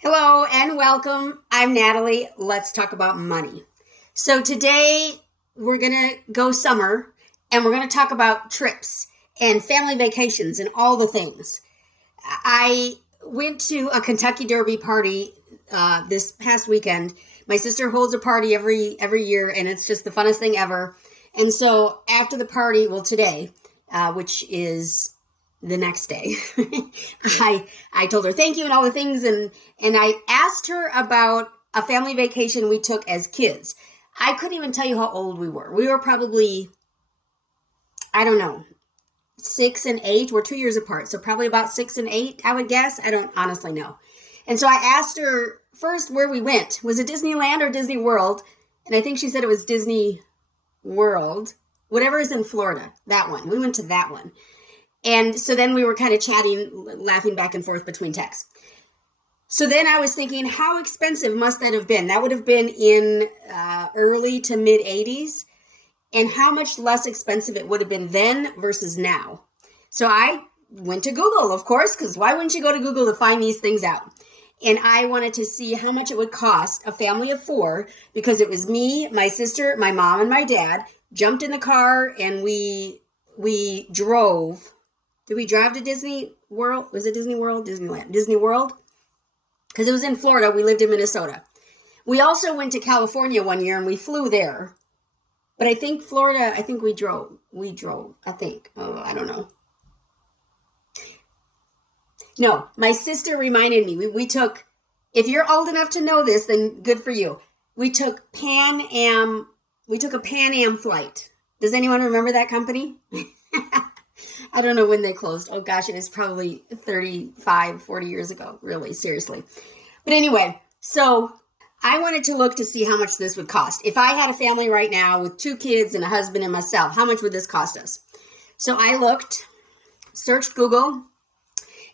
Hello and welcome. I'm Natalie. Let's talk about money. So today we're going to go summer and we're going to talk about trips and family vacations and all the things. I went to a Kentucky Derby party this past weekend. My sister holds a party every year and it's just the funnest thing ever. And so after the party, well today, which is the next day, I told her thank you and all the things, and I asked her about a family vacation we took as kids. I couldn't even tell you how old we were. We were probably, I don't know, 6 and 8. We're 2 years apart, so probably about 6 and 8, I would guess. I don't honestly know. And so I asked her first where we went. Was it Disneyland or Disney World? And I think she said it was Disney World, whatever is in Florida, that one. We went to that one. And so then we were kind of chatting, laughing back and forth between texts. So then I was thinking, how expensive must that have been? That would have been in early to mid 80s. And how much less expensive it would have been then versus now. So I went to Google, of course, because why wouldn't you go to Google to find these things out? And I wanted to see how much it would cost a family of 4, because it was me, my sister, my mom, and my dad, jumped in the car, and we drove. Did we drive to Disney World? Was it Disney World? Disneyland? Disney World? Because it was in Florida. We lived in Minnesota. We also went to California one year and we flew there. But I think Florida, we drove. I think. Oh, I don't know. No, my sister reminded me. We took, if you're old enough to know this, then good for you. We took a Pan Am flight. Does anyone remember that company? I don't know when they closed. Oh gosh, it is probably 35, 40 years ago. Really, seriously. But anyway, so I wanted to look to see how much this would cost. If I had a family right now with 2 kids and a husband and myself, how much would this cost us? So I looked, searched Google,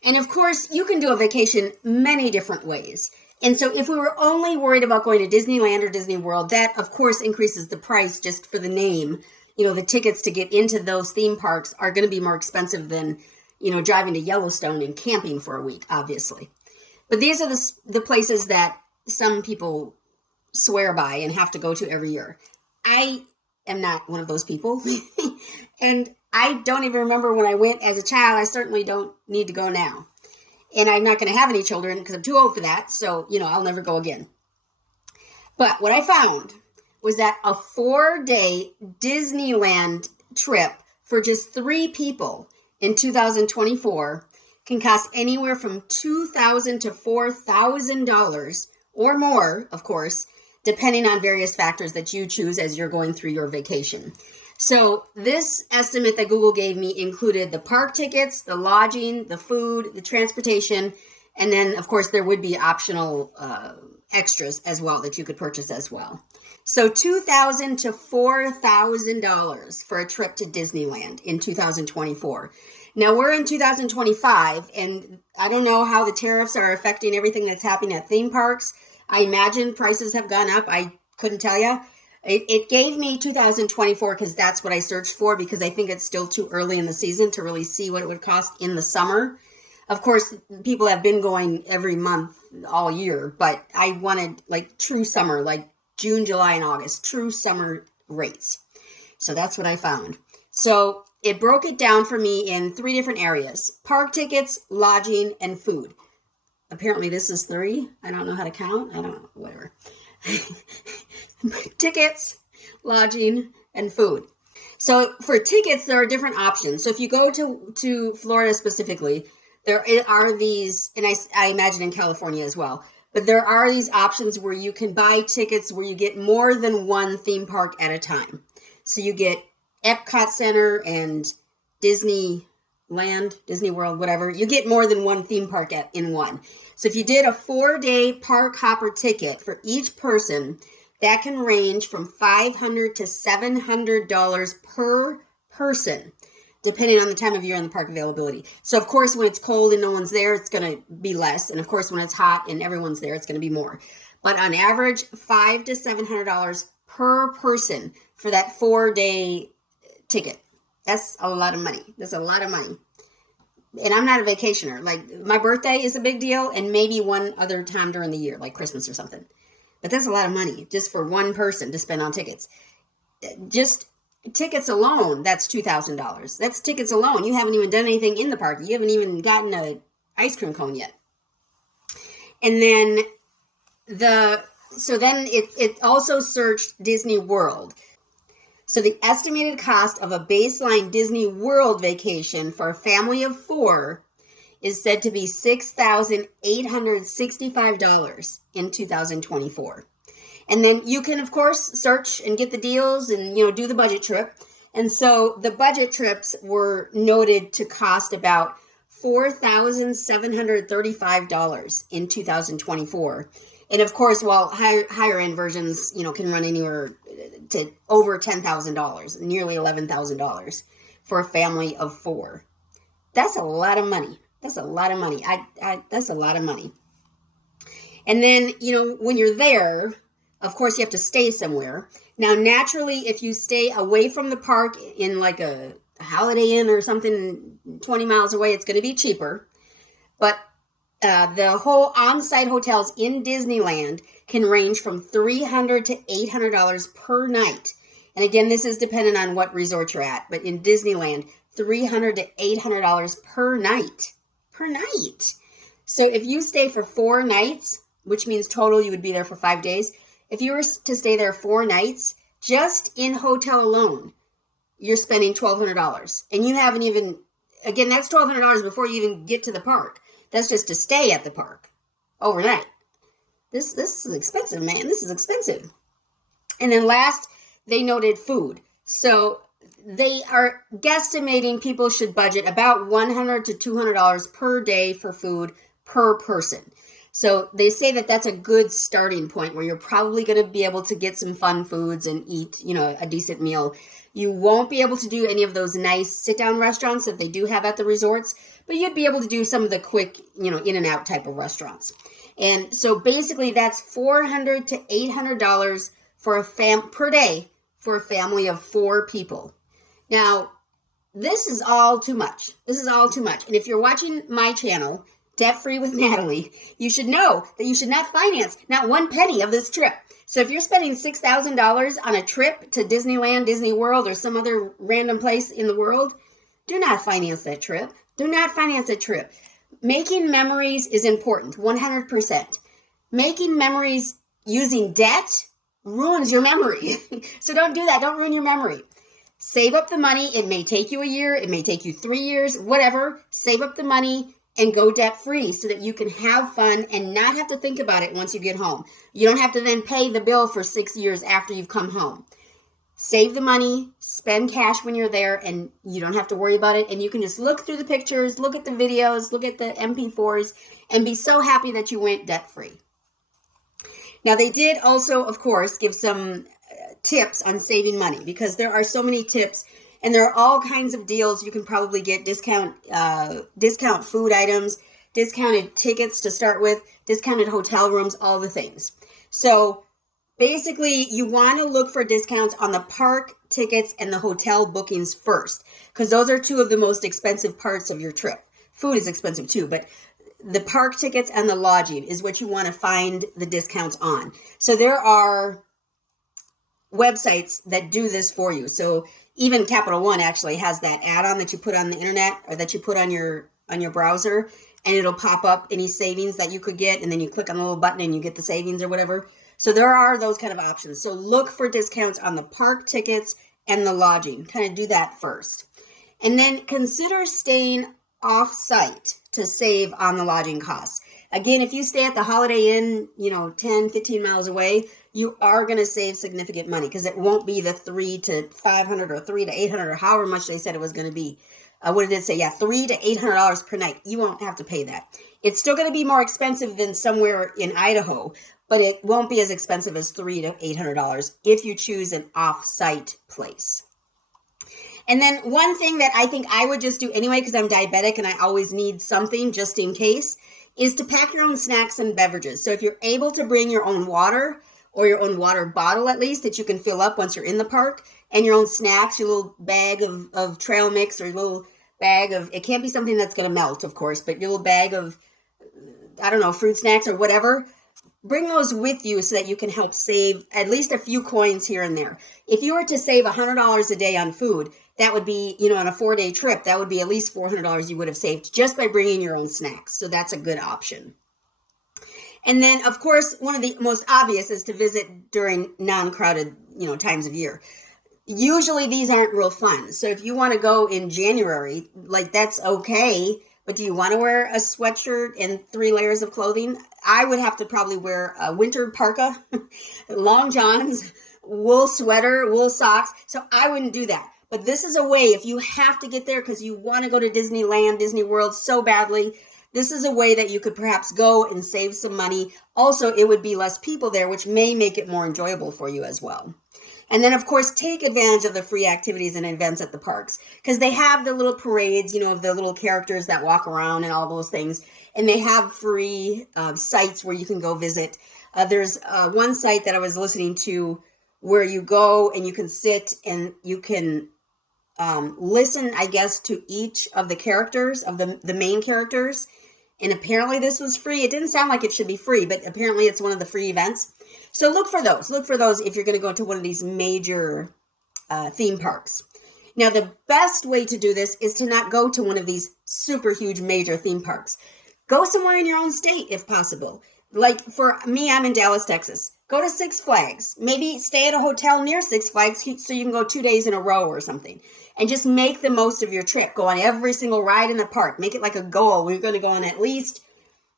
and of course, you can do a vacation many different ways. And so if we were only worried about going to Disneyland or Disney World, that of course increases the price just for the name. The tickets to get into those theme parks are going to be more expensive than, driving to Yellowstone and camping for a week, obviously. But these are the places that some people swear by and have to go to every year. I am not one of those people. And I don't even remember when I went as a child. I certainly don't need to go now. And I'm not going to have any children because I'm too old for that. So, I'll never go again. But what I found was that a 4-day Disneyland trip for just 3 people in 2024 can cost anywhere from $2,000 to $4,000 or more, of course, depending on various factors that you choose as you're going through your vacation. So this estimate that Google gave me included the park tickets, the lodging, the food, the transportation, and then, of course, there would be optional extras as well that you could purchase as well. So $2,000 to $4,000 for a trip to Disneyland in 2024. Now we're in 2025, and I don't know how the tariffs are affecting everything that's happening at theme parks. I imagine prices have gone up. I couldn't tell you. It gave me 2024 because that's what I searched for, because I think it's still too early in the season to really see what it would cost in the summer. Of course, people have been going every month all year, but I wanted like true summer, like June, July, and August, true summer rates. So that's what I found. So it broke it down for me in 3 different areas: park tickets, lodging, and food. Apparently this is 3. I don't know how to count. I don't know, whatever. Tickets, lodging, and food. So for tickets, there are different options. So if you go to Florida specifically, there are these, and I imagine in California as well, but there are these options where you can buy tickets where you get more than one theme park at a time. So you get Epcot Center and Disneyland, Disney World, whatever. You get more than one theme park in one. So if you did a 4-day park hopper ticket for each person, that can range from $500 to $700 per person, depending on the time of year and the park availability. So, of course, when it's cold and no one's there, it's going to be less. And, of course, when it's hot and everyone's there, it's going to be more. But on average, $500 to $700 per person for that 4-day ticket. That's a lot of money. That's a lot of money. and I'm not a vacationer. Like, my birthday is a big deal, and maybe one other time during the year, like Christmas or something. But that's a lot of money just for one person to spend on tickets. Just tickets alone, that's $2,000. That's tickets alone. You haven't even done anything in the park. You haven't even gotten a ice cream cone yet. And then it also searched Disney World. So the estimated cost of a baseline Disney World vacation for a family of 4 is said to be $6,865 in 2024. And then you can, of course, search and get the deals and, do the budget trip. And so the budget trips were noted to cost about $4,735 in 2024. And of course, while higher end versions, can run anywhere to over $10,000, nearly $11,000 for a family of 4. That's a lot of money. That's a lot of money. That's a lot of money. And then, when you're there, of course, you have to stay somewhere. Now, naturally, if you stay away from the park in like a Holiday Inn or something 20 miles away, it's going to be cheaper. But the whole on-site hotels in Disneyland can range from $300 to $800 per night. And again, this is dependent on what resort you're at. But in Disneyland, $300 to $800 per night. Per night. So if you stay for 4 nights, which means total you would be there for 5 days. If you were to stay there 4 nights, just in hotel alone, you're spending $1,200. And you haven't even, again, that's $1,200 before you even get to the park. That's just to stay at the park overnight. This is expensive, man. This is expensive. And then last, they noted food. So they are guesstimating people should budget about $100 to $200 per day for food per person. So they say that that's a good starting point where you're probably going to be able to get some fun foods and eat, a decent meal. You won't be able to do any of those nice sit-down restaurants that they do have at the resorts, but you'd be able to do some of the quick, in and out type of restaurants. And so basically that's $400 to $800 for per day for a family of 4 people. Now, this is all too much. This is all too much. And if you're watching my channel, Debt Free with Natalie, you should know that you should not finance not one penny of this trip. So if you're spending $6,000 on a trip to Disneyland, Disney World, or some other random place in the world, do not finance that trip. Do not finance a trip. Making memories is important, 100%. Making memories using debt ruins your memory. So don't do that. Don't ruin your memory. Save up the money. It may take you a year. It may take you 3 years, whatever. Save up the money and go debt free so that you can have fun and not have to think about it once you get home. You don't have to then pay the bill for 6 years after you've come home. Save the money, spend cash when you're there, and you don't have to worry about it. And you can just look through the pictures, look at the videos, look at the MP4s, and be so happy that you went debt free. Now, they did also, of course, give some tips on saving money because there are so many tips. And there are all kinds of deals. You can probably get discount food items, discounted tickets to start with, discounted hotel rooms, all the things. So basically, you want to look for discounts on the park tickets and the hotel bookings first, because those are 2 of the most expensive parts of your trip. Food is expensive too, but the park tickets and the lodging is what you want to find the discounts on. So there are websites that do this for you. So even Capital One actually has that add-on that you put on the internet or that you put on your browser, and it'll pop up any savings that you could get, and then you click on the little button and you get the savings or whatever. So there are those kind of options. So look for discounts on the park tickets and the lodging. Kind of do that first. And then consider staying off-site to save on the lodging costs. Again, if you stay at the Holiday Inn, 10, 15 miles away, you are going to save significant money because it won't be the $300 to $500 or $300 to $800 or however much they said it was going to be. What did it say? Yeah, $300 to $800 per night. You won't have to pay that. It's still going to be more expensive than somewhere in Idaho, but it won't be as expensive as $300 to $800 if you choose an off-site place. And then one thing that I think I would just do anyway, because I'm diabetic and I always need something just in case, is to pack your own snacks and beverages. So if you're able to bring your own water or your own water bottle at least that you can fill up once you're in the park, and your own snacks, your little bag of trail mix or little bag of, it can't be something that's going to melt, of course, but your little bag of, I don't know, fruit snacks or whatever, bring those with you so that you can help save at least a few coins here and there. If you were to save $100 a day on food, that would be, on a 4-day trip, that would be at least $400 you would have saved just by bringing your own snacks. So that's a good option. And then, of course, one of the most obvious is to visit during non-crowded, times of year. Usually these aren't real fun. So if you want to go in January, like that's okay. But do you want to wear a sweatshirt and 3 layers of clothing? I would have to probably wear a winter parka, long johns, wool sweater, wool socks. So I wouldn't do that. But this is a way, if you have to get there because you want to go to Disneyland, Disney World so badly, this is a way that you could perhaps go and save some money. Also, it would be less people there, which may make it more enjoyable for you as well. And then, of course, take advantage of the free activities and events at the parks because they have the little parades, of the little characters that walk around and all those things. And they have free sites where you can go visit. There's one site that I was listening to where you go and you can sit and you can listen, I guess, to each of the characters, of the main characters. And apparently this was free. It didn't sound like it should be free, but apparently it's one of the free events. So look for those. Look for those if you're going to go to one of these major theme parks. Now, the best way to do this is to not go to one of these super huge major theme parks. Go somewhere in your own state if possible. Like for me, I'm in Dallas, Texas. Go to Six Flags. Maybe stay at a hotel near Six Flags so you can go 2 days in a row or something. And just make the most of your trip. Go on every single ride in the park. Make it like a goal. We're going to go on at least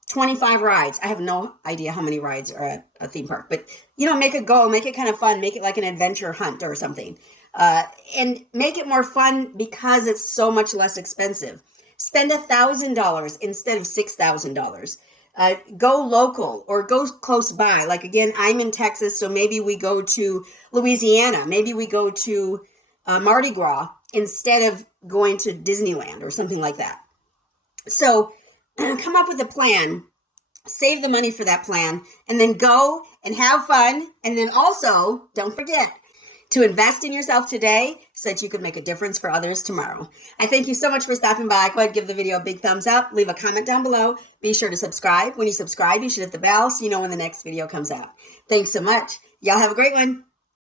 25 rides. I have no idea how many rides are at a theme park. But, make it go. Make it kind of fun. Make it like an adventure hunt or something. And make it more fun because it's so much less expensive. Spend $1,000 instead of $6,000. Go local or go close by. Like, again, I'm in Texas, so maybe we go to Louisiana. Maybe we go to Mardi Gras instead of going to Disneyland or something like that. So come up with a plan, save the money for that plan, and then go and have fun. And then also, don't forget to invest in yourself today so that you can make a difference for others tomorrow. I thank you so much for stopping by. Go ahead and give the video a big thumbs up. Leave a comment down below. Be sure to subscribe. When you subscribe, you should hit the bell so you know when the next video comes out. Thanks so much. Y'all have a great one.